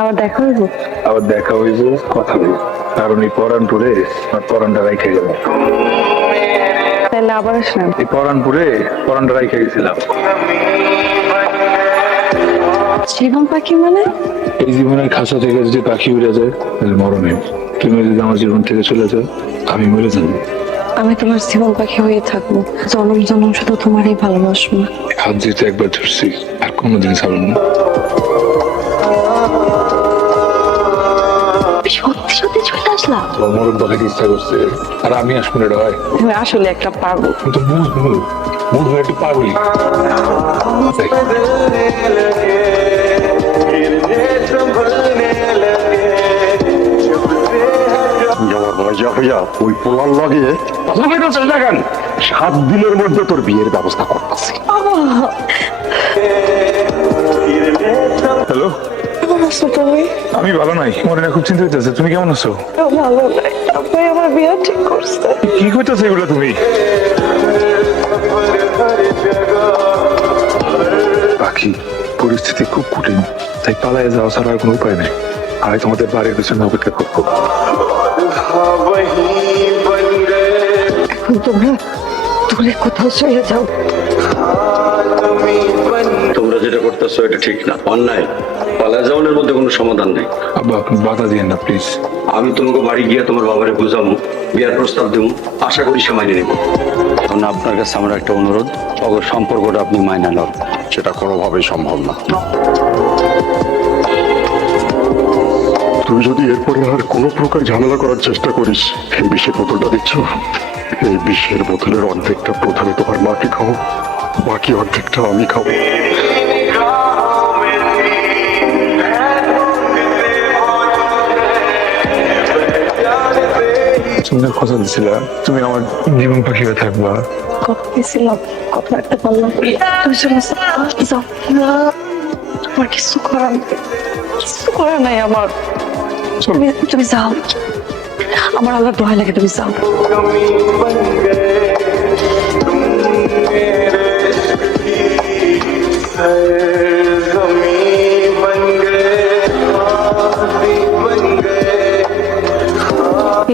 আবার দেখা হইব। আবার দেখা হইব, কথা হইব, কারণ এই পরানপুরে আমার পরানটা রাইখে গেল। তাহলে আবার আসলাম। এই পরানপুরে পরানটা রাইখে গেছিলাম। জীবন পাখি মানে? এই জীবনের খাঁচা থেকে যদি পাখি উড়ে যায় তাহলে মরণে, তুমি যদি আমার জীবন থেকে চলে যাও আমি মরে যাবো। আমি তোমার জীবন পাখি হয়ে থাকবো, জনম জনম শুধু তোমারই ভালোবাসবো। হাত যেতে একবার ধরছি আর কোনোদিন ছাড়ব না। সত্যি সত্যি চলে আসলাম। তোমার মরণ দেখাতে ইচ্ছা করছে আর আমি আসবো না, এটা হয়? তুমি আসলে একটা পাগল। কিন্তু মুখ একটু পাগলি। ওই পোলার লগে দেখেন 7 দিনের মধ্যে তোর বিয়ের ব্যবস্থা করতেছি। হ্যালো, কেমন আছো তুমি? আমি ভালো নাই, মনে না খুব চিন্তা হইতেছে। তুমি কেমন আছো? ভালো নাই, আপনি আমার বিয়ে ঠিক করছে। কি কইতেছে এগুলো তুমি? পাখি, পরিস্থিতি খুব কঠিন, তাই পালায় যাওয়া ছাড়া আর কোনো উপায় নেই। আমি তোমাদের বাড়ির পিছনে অপেক্ষা করবো। এখন তোমরা দূরে কোথাও চলে যাও। তোমরা যেটা করতেছো এটা ঠিক না, অন্যায়। পালায় যাওয়ানোর মধ্যে কোনো সমাধান নেই। আব্বা, আপনি বাধা দিয়েন না প্লিজ। আমি তোমাকে বাড়ি গিয়ে তোমার বাবারে বুঝাবো, বিয়ার প্রস্তাব দেবো, আশা করি সে মাইনে নেব। এখন আপনার কাছে আমার একটা অনুরোধ, অগর সম্পর্কটা আপনি মাইনা লন। সেটা কোনোভাবেই সম্ভব না। তুই যদি এরপরে আর কোনো প্রকার ঝামেলা করার চেষ্টা করিস, এই বিষের বোতলটা দিচ্ছ, এই বিষের বোতলের অর্ধেকটা প্রথমে তোমার মাকে খাও, বাকি অর্ধেকটা আমি খাবো। তুমি তো কথা দিছিলা তুমি আমার জীবন পাখি হয়ে থাকবা। কথা দিয়েছিলাম, কথা রাখতে পারলাম না। তুমি চলে যাও। তোমার কিছু করার নেই, কিছু করার নাই আমার। তুমি যাও, আমার আল্লাহর দোহাই লাগে, তুমি যাও।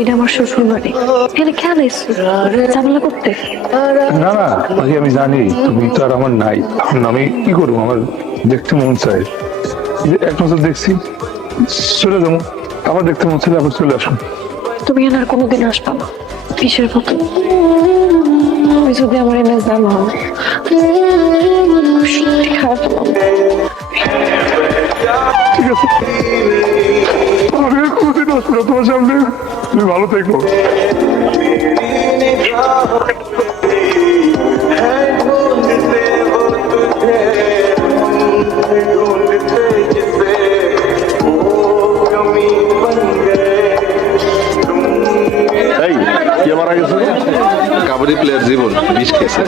এটা আমার শ্বশুর বাড়ি, এখানে কেন এসছো? ঝামেলা করতে? না না পাখি, আমি জানি তুমি তো আর আমার নাই। এখন আমি কি করবো, আমার দেখতে মন চাই। এই যে এক নজর দেখছি, চলে যাবো। আবার দেখতে মন চাইলে আবার চলে আসুন। তুমি এখানে আর কোনোদিন আসবা না। কিসের মতো? তুমি যদি আমার এনে জানো, সত্যি খারাপ লাগবে। ঠিক আছে, আমি আর কোনোদিন আসবো না তোমার সামনে। তুমি ভালো থেকো। এই কে মারা গেছে? কাবাডি প্লেয়ার জীবন বিষ খেয়েছে।